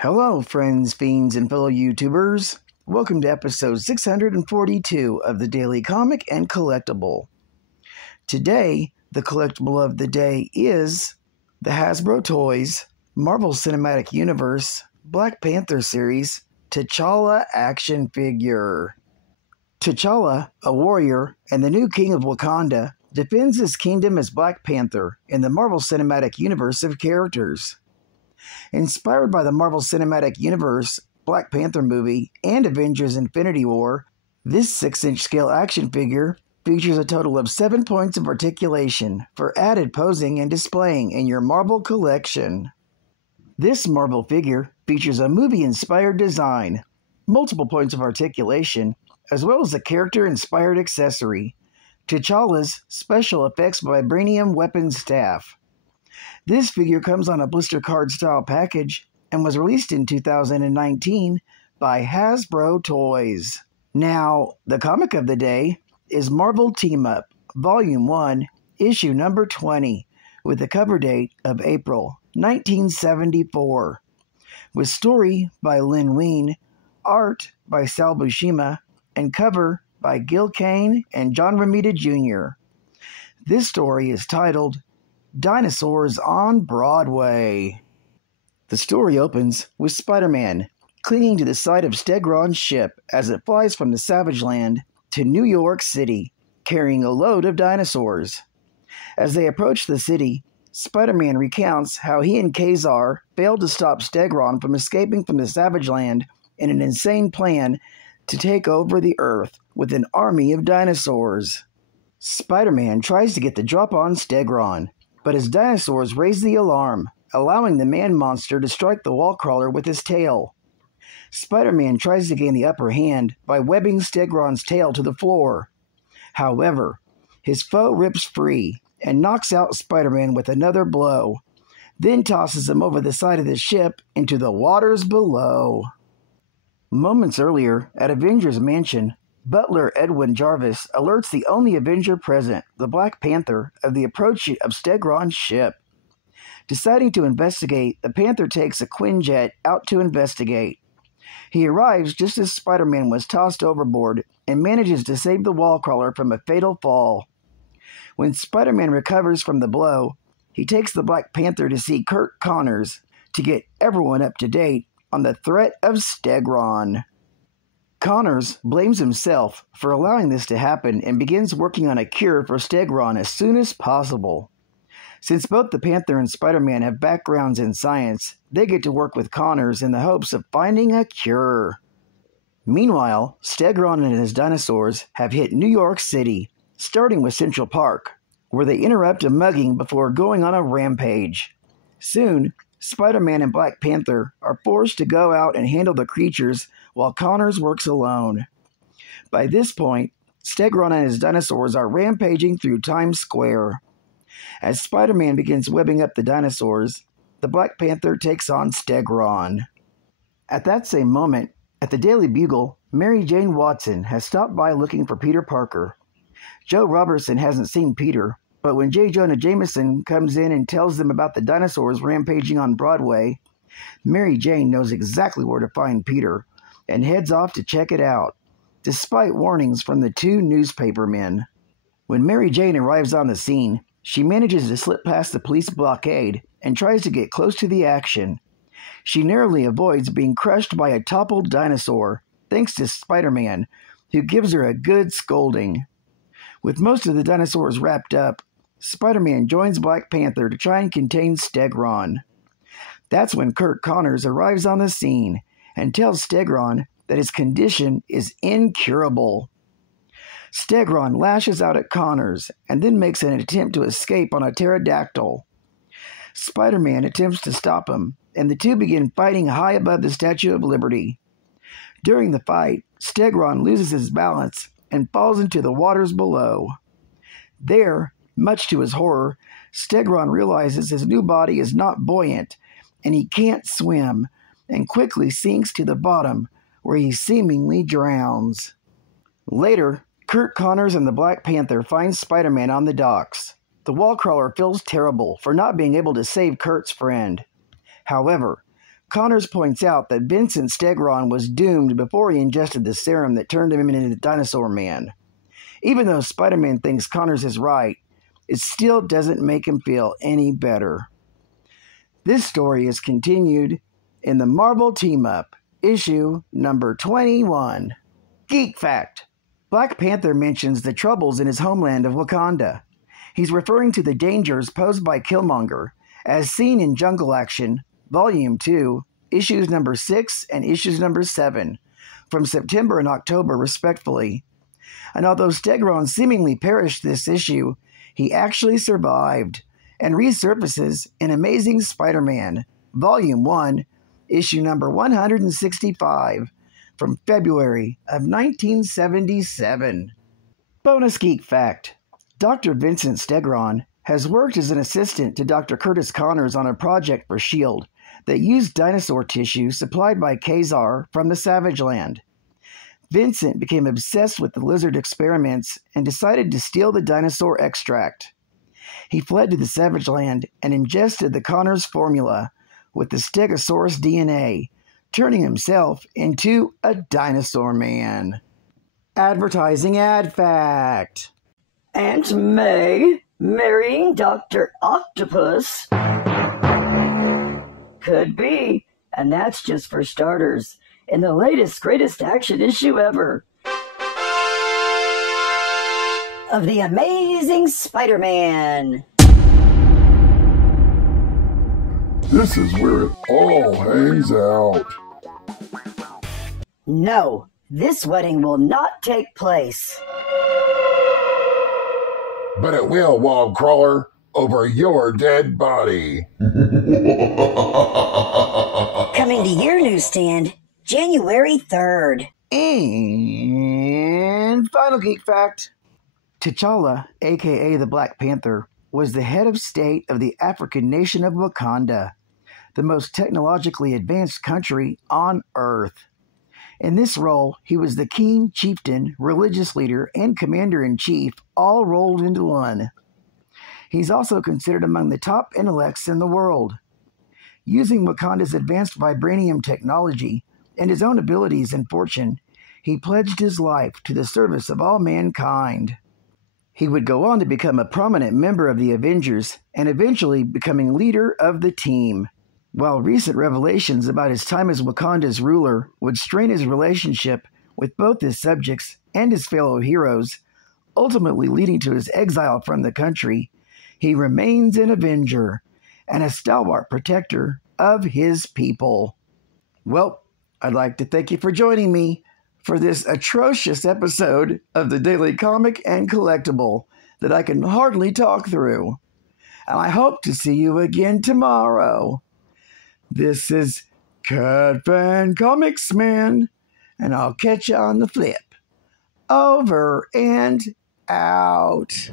Hello, friends, fiends, and fellow YouTubers. Welcome to episode 642 of the Daily Comic and Collectible. Today, the collectible of the day is the Hasbro Toys Marvel Cinematic Universe Black Panther series T'Challa action figure. T'Challa, a warrior and the new king of Wakanda, defends his kingdom as Black Panther in the Marvel Cinematic Universe of characters. Inspired by the Marvel Cinematic Universe, Black Panther movie, and Avengers Infinity War, this 6-inch scale action figure features a total of 7 points of articulation for added posing and displaying in your Marvel collection. This Marvel figure features a movie-inspired design, multiple points of articulation, as well as a character-inspired accessory, T'Challa's Special Effects Vibranium Weapon Staff. This figure comes on a blister card style package and was released in 2019 by Hasbro Toys. Now, the comic of the day is Marvel Team Up, Volume 1, Issue number 20, with the cover date of April 1974, with story by Lin Wein, art by Sal Buscema, and cover by Gil Kane and John Romita Jr. This story is titled Dinosaurs on Broadway. The story opens with Spider-Man clinging to the side of Stegron's ship as it flies from the Savage Land to New York City, carrying a load of dinosaurs. As they approach the city, Spider-Man recounts how he and Kazar failed to stop Stegron from escaping from the Savage Land in an insane plan to take over the Earth with an army of dinosaurs. Spider-Man tries to get the drop on Stegron, but his dinosaurs raise the alarm, allowing the man-monster to strike the wall crawler with his tail. Spider-Man tries to gain the upper hand by webbing Stegron's tail to the floor. However, his foe rips free and knocks out Spider-Man with another blow, then tosses him over the side of the ship into the waters below. Moments earlier, at Avengers Mansion, Butler Edwin Jarvis alerts the only Avenger present, the Black Panther, of the approach of Stegron's ship. Deciding to investigate, the Panther takes a Quinjet out to investigate. He arrives just as Spider-Man was tossed overboard and manages to save the wall crawler from a fatal fall. When Spider-Man recovers from the blow, he takes the Black Panther to see Curt Connors to get everyone up to date on the threat of Stegron. Connors blames himself for allowing this to happen and begins working on a cure for Stegron as soon as possible. Since both the Panther and Spider-Man have backgrounds in science, they get to work with Connors in the hopes of finding a cure. Meanwhile, Stegron and his dinosaurs have hit New York City, starting with Central Park, where they interrupt a mugging before going on a rampage. Soon, Spider-Man and Black Panther are forced to go out and handle the creatures while Connors works alone. By this point, Stegron and his dinosaurs are rampaging through Times Square. As Spider-Man begins webbing up the dinosaurs, the Black Panther takes on Stegron. At that same moment, at the Daily Bugle, Mary Jane Watson has stopped by looking for Peter Parker. Joe Robertson hasn't seen Peter, but when J. Jonah Jameson comes in and tells them about the dinosaurs rampaging on Broadway, Mary Jane knows exactly where to find Peter and heads off to check it out, despite warnings from the two newspapermen. When Mary Jane arrives on the scene, she manages to slip past the police blockade and tries to get close to the action. She narrowly avoids being crushed by a toppled dinosaur, thanks to Spider-Man, who gives her a good scolding. With most of the dinosaurs wrapped up, Spider-Man joins Black Panther to try and contain Stegron. That's when Curt Connors arrives on the scene and tells Stegron that his condition is incurable. Stegron lashes out at Connors and then makes an attempt to escape on a pterodactyl. Spider-Man attempts to stop him, and the two begin fighting high above the Statue of Liberty. During the fight, Stegron loses his balance and falls into the waters below. There, much to his horror, Stegron realizes his new body is not buoyant, and he can't swim, and quickly sinks to the bottom, where he seemingly drowns. Later, Curt Connors and the Black Panther find Spider-Man on the docks. The wall crawler feels terrible for not being able to save Curt's friend. However, Connors points out that Vincent Stegron was doomed before he ingested the serum that turned him into the Dinosaur Man. Even though Spider-Man thinks Connors is right, it still doesn't make him feel any better. This story is continued in the Marvel Team-Up, issue number 21. Geek Fact: Black Panther mentions the troubles in his homeland of Wakanda. He's referring to the dangers posed by Killmonger, as seen in Jungle Action, Volume 2, issues number 6 and issues number 7, from September and October respectively. And although Stegron seemingly perished this issue, he actually survived and resurfaces in Amazing Spider-Man, Volume 1, issue number 165, from February of 1977. Bonus Geek Fact: Dr. Vincent Stegron has worked as an assistant to Dr. Curtis Connors on a project for S.H.I.E.L.D. that used dinosaur tissue supplied by Kazar from the Savage Land. Vincent became obsessed with the lizard experiments and decided to steal the dinosaur extract. He fled to the Savage Land and ingested the Connors formula with the Stegosaurus DNA, turning himself into a dinosaur man. Advertising ad fact: Aunt May marrying Dr. Octopus? Could be, and that's just for starters, in the latest greatest action issue ever of The Amazing Spider-Man. This is where it all hangs out. No, this wedding will not take place. But it will, Wall Crawler, over your dead body. Coming to your newsstand, January 3rd. And final geek fact: T'Challa, aka the Black Panther, was the head of state of the African nation of Wakanda, the most technologically advanced country on Earth. In this role, he was the king, chieftain, religious leader, and commander-in-chief, all rolled into one. He's also considered among the top intellects in the world. Using Wakanda's advanced vibranium technology and his own abilities and fortune, he pledged his life to the service of all mankind. He would go on to become a prominent member of the Avengers and eventually becoming leader of the team. While recent revelations about his time as Wakanda's ruler would strain his relationship with both his subjects and his fellow heroes, ultimately leading to his exile from the country, he remains an Avenger and a stalwart protector of his people. Well, I'd like to thank you for joining me for this atrocious episode of the Daily Comic and Collectible that I can hardly talk through. And I hope to see you again tomorrow. This is Cat Fan Comics Man, and I'll catch you on the flip. Over and out.